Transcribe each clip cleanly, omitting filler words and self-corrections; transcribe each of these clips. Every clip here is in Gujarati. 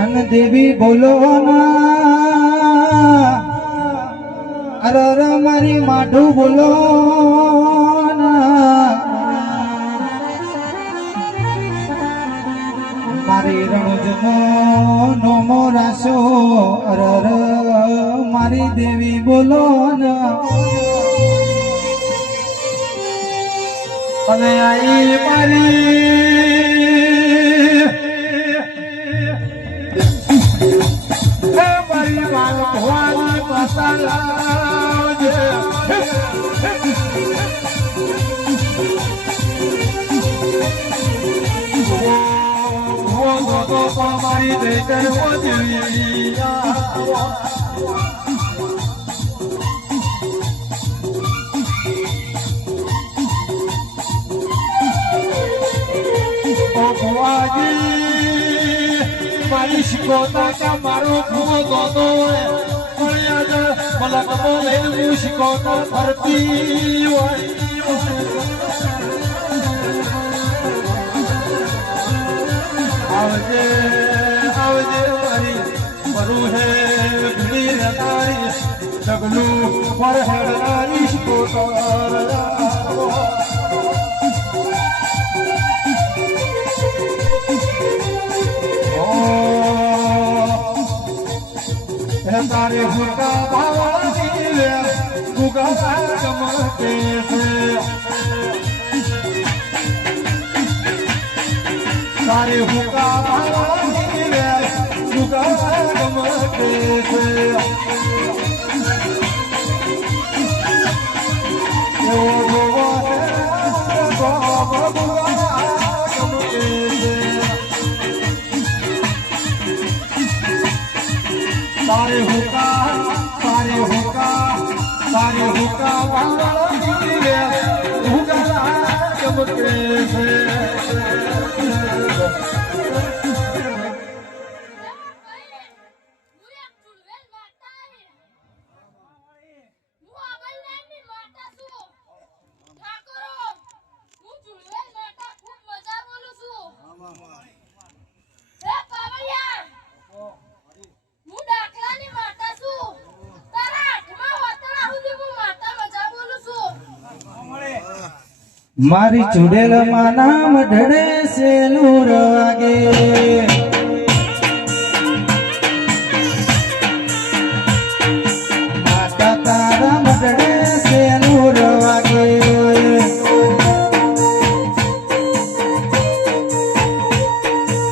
અન દેવી બોલો ના અરર મારી માઢું બોલો ના મારી રણુજનો નોમો રાશો અરર મારી દેવી બોલો ના અને આઈ મારી ભગવાન મસાલા મારી દેતર મારી શિકોતા મારો ભૂવો દોદો મલક બોલે હું શિકોતા ફરતી આવજે આવજે મારી મરું હે ભીડી રતારી ડગલું પર હેડનારી શિકોતા तारे हुका भावानी वे गुगा कमते से तारे हुका भावानी वे गुगा कमते से ओ भगवान तारे हुका वाली रे हुका कमते से મારી ચુડેલ માં નામ ઢળે સેલુર વાગે માતા તારા મઢડે સેલુર વાગે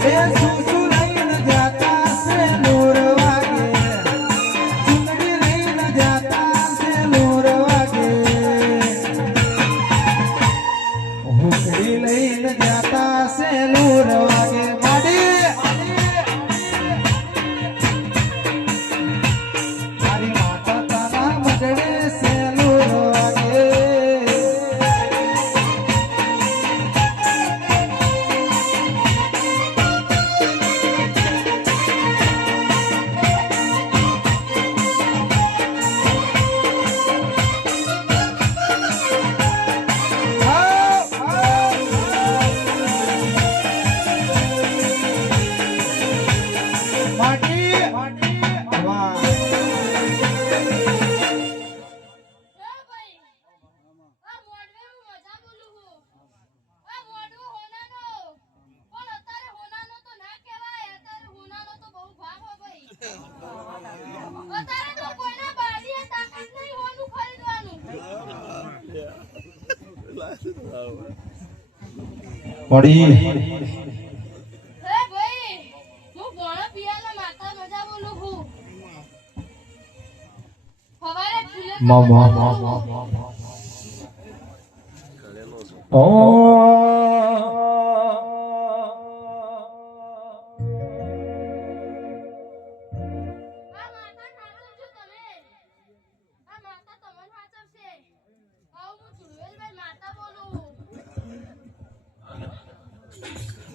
એ સુસુ લઈને જાતા સેલુર વાગે ચુંદડી લઈને જાતા સેલુર વાગે હુકડી લઈને જાતા સેલુર વાગે માડી મારી માતા તારા મઢડે સેલુર વાગે પડી હે ભાઈ હું ગોળા પિયાલા માતા મજા બોલું હું હવારે ઓ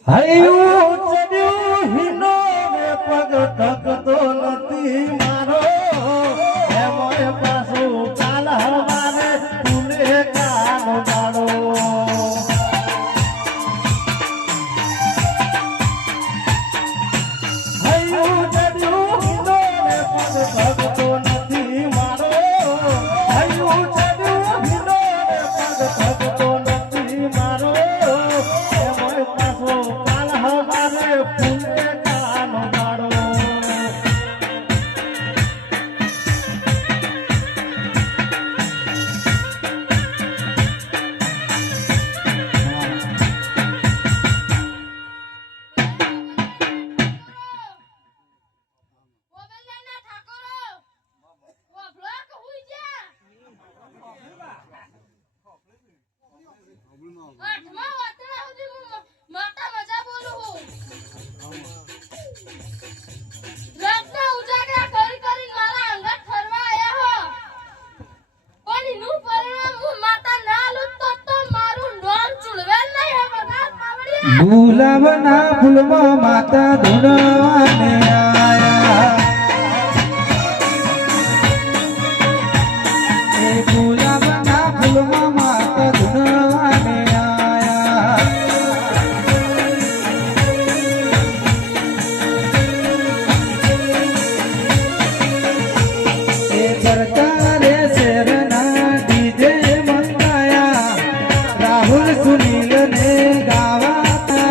હાયું ચડ્યું હિનો મે પગ ઢકતો નથી મારો એમોય પાછું કાલ હવારે તુને કાલ ગુલાબના ફૂલમાં માતા ધૂણવાને આયા એ ગુલાબના ફૂલમાં માતા ધૂણવાને આયા એ સરકારે શેરના ડીજે મંગાયા રાહુલ સુનીલ ને ગાવાતા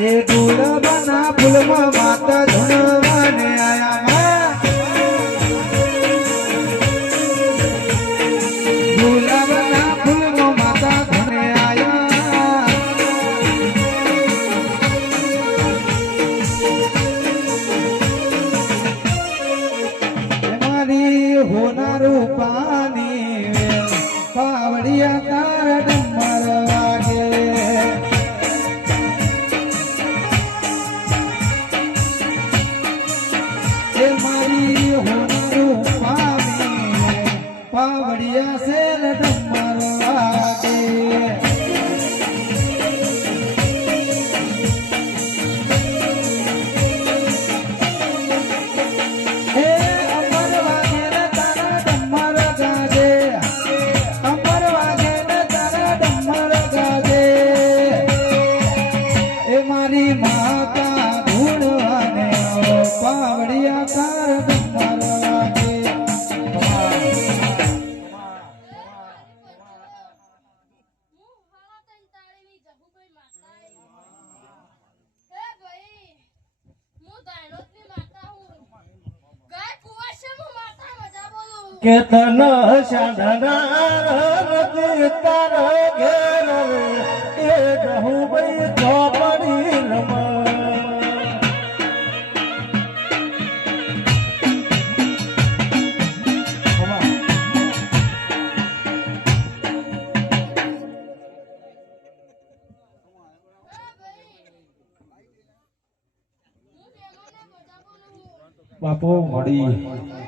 એ ગુલાબના ફૂલમાં માતા ધૂણવાને આયા ગુલાબના ફૂલમાં માતા ધૂણે આયા મારી હોનારું પાણી પાવડિયા તારા ડમર વાગે એ મારી હોનારું પાણી પાવડિયા શેર ડમર વાગે હે અમર વાગે ને તારા ડમર ગાજે અમર વાગે ને તારા ડમર ગાજે એ મારી માતા ધૂણવાને આવો પાવડિયા તાર ડમર વાગે હું હાલા તન તાળીની જહુભાઈ માતા હે ભાઈ હું દાણોદની માતા હું ગાય કુંવર છે હું માતા મજા બોલું કે તન શાંડના નથી તાર ઘેર એ કહું ભાઈ ચોપડી રમ હે ભાઈ હું બેનોને મજા બોલું બાપો મળી હું દાણોદની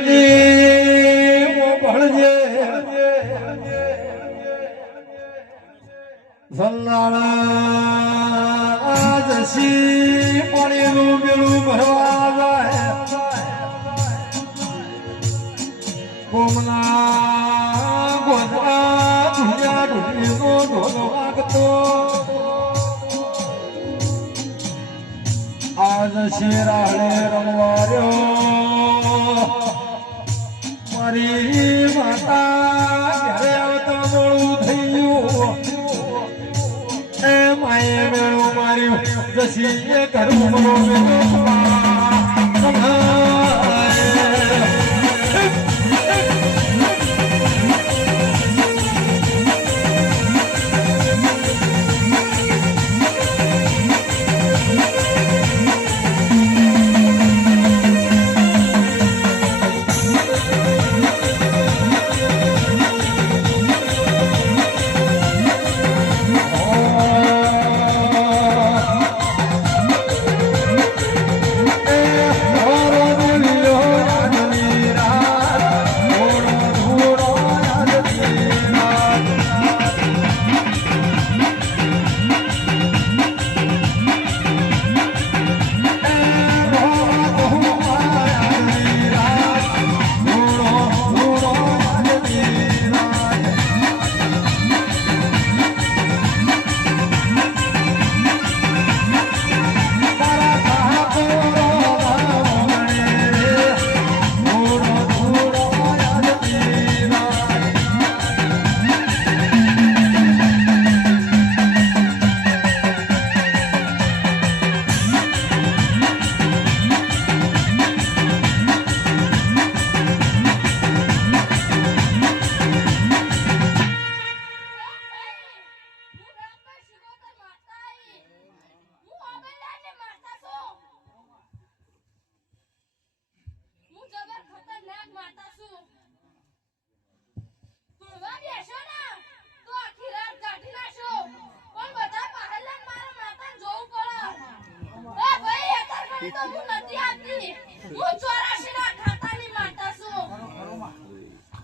જહુભાઈ માતા ભણજે સલ્લાળા જશી પાણીનું પેલું ભરવા જાય કોમના ગોધરા ઢૂંઢ્યા ઢૂંઢીનો ઢોલ વાગતો આજ શેરાળે રમવાર્યો મારી માતા ઘરે આવતા મોડું થયું એ માએ મેળું માર્યું જશીએ ઘરું મનો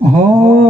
હો